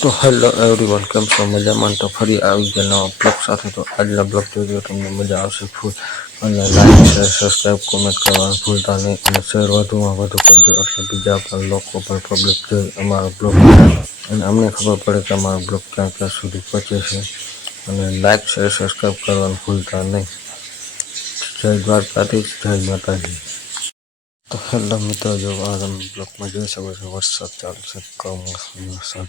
તો hello everyone, કેમ છો? મજામાં? તો ફરી આવી ગયા નવા બ્લોગ સાથે. તો આજના બ્લોગ જોજો, તમને મજા આવશે ફૂલ. અને લાઈક શેર સબસ્ક્રાઈબ કોમેન્ટ કરવાનું ભૂલતા નહીં. અને શેર વધુમાં વધુ કરજો એટલે બીજા પણ લોકો પણ પબ્લિક જોઈ અમારો બ્લોગ અને અમને ખબર પડે કે અમારો બ્લોગ ક્યાં ક્યાં સુધી પહોંચે છે. અને લાઈક શેર સબસ્ક્રાઈબ કરવાનું ભૂલતા નહીં. જય દ્વારકાધીશ, જય માતાજી. તો હેલો મિત્રો, જો આ તમે બ્લોકમાં જોઈ શકો છો, વરસાદ ચાલુ છે. કમોસમી વરસાદ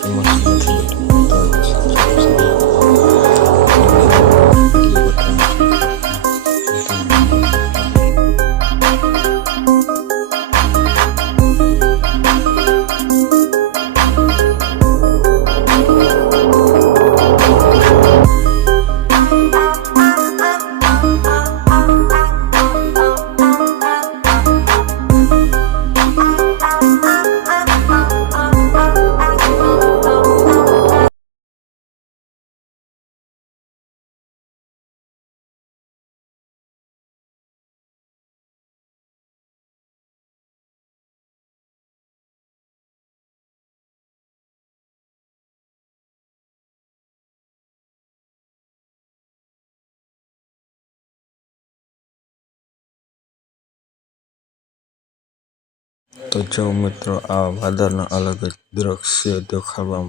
ચોમાસું નથી બેઠું તો વરસાદ ચાલુ છે. તો જો મિત્રો, આ વાદળના અલગ જ દ્રશ્ય દેખાડવા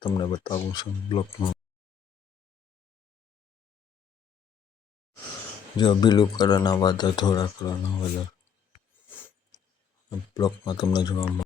તમને બતાવું છું બ્લોકમાં. જો બ્લુ કલરના વાદળ, ધોળા કલરના વાદળ બ્લોકમાં તમને જોવા મળે.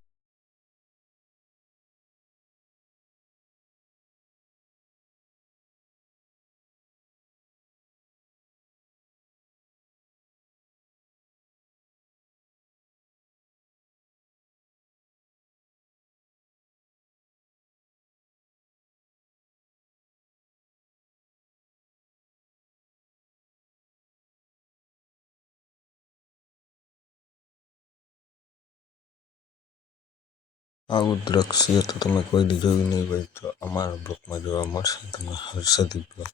આવું દ્રશ્ય તો તમે કોઈ દી જોયું નહીં હોય, તો અમારા બ્લોકમાં જોવા મળશે તમને. હર્ષદી બ્લોક.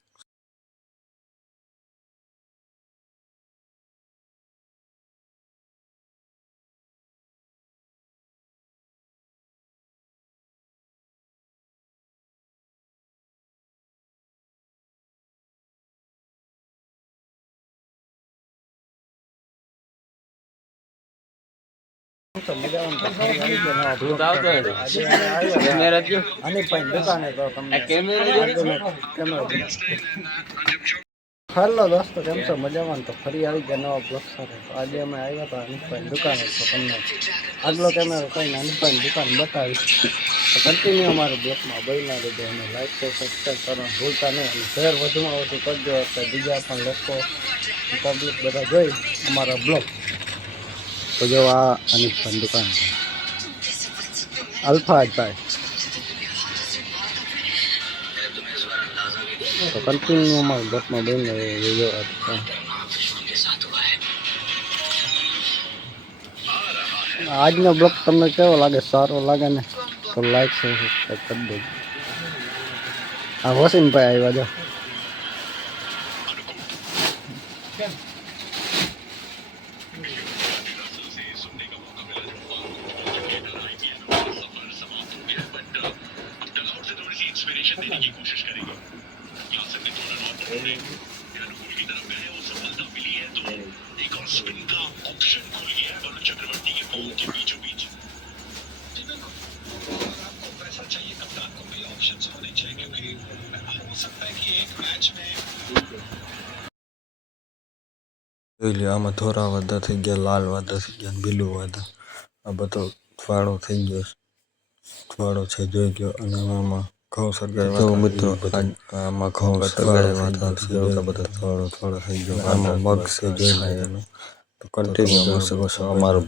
હેલો દોસ્તો, કેમ છો? મજામાં? તો ફરી આવી ગયા નવા બ્લોગ સાથે. તો આજે અમે આવ્યા હતા અનિકભાઈની દુકાને. તો તમને આગલો કેમેરો કહીને અનિકભાઈની દુકાન બતાવીશ. તો કન્ટિન્યુ અમારા બ્લોગમાં બહીના લીધે અને લાઈક શેર સબસ્ક્રાઈબ કરવાનું ભૂલતા નહીં. અને શેર વધુમાં વધુ કરજો એટલે બીજા પણ લોકો પબ્લિક બધા જોઈ અમારા બ્લોગ. તો જો આ અનિકભાઈની દુકાન અલ્ફાજભાઈ. તો કન્ટિન્યુ અમારા બ્લોગમાં બહીને વિડીયો આજનો બ્લોગ તમને કેવો લાગે? સારો લાગે ને તો લાઈક શેર સબસ્ક્રાઈબ કરી દેજો. આ વસીમભાઈ આવ્યા જો. જોઈ લો, આમાં ધોરા વાદા થઈ ગયા, લાલ વાદા થઈ ગયા, બીલું વાદા. આ બધો ધવાળો થઈ ગયો, ધવાળો છે જોઈ લો. અને આમાં ઘઉં સળગાવ્યા મિત્રો, આમાં ઘઉં સળગાવ્યા બધા ધવાળો ધવાળો થઈ ગયો. આમાં મગ છે જોઈ લો. તો કન્ટિન્યુ જોઈ શકો છો અમારા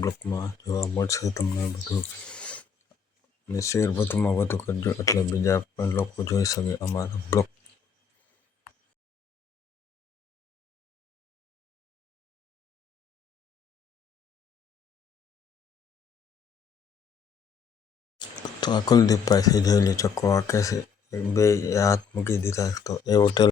બ્લોકમાં જોવા મળશે તમને બધું. અને શેર વધુમાં વધુ કરજો એટલે બીજા પણ લોકો જોઈ શકે અમારો બ્લોગ. તો આ કુલદીપભાઈથી જોઈ લો, ચક્કો આકે છે, બે હાથ મૂકી દીધા. તો એ હોટેલ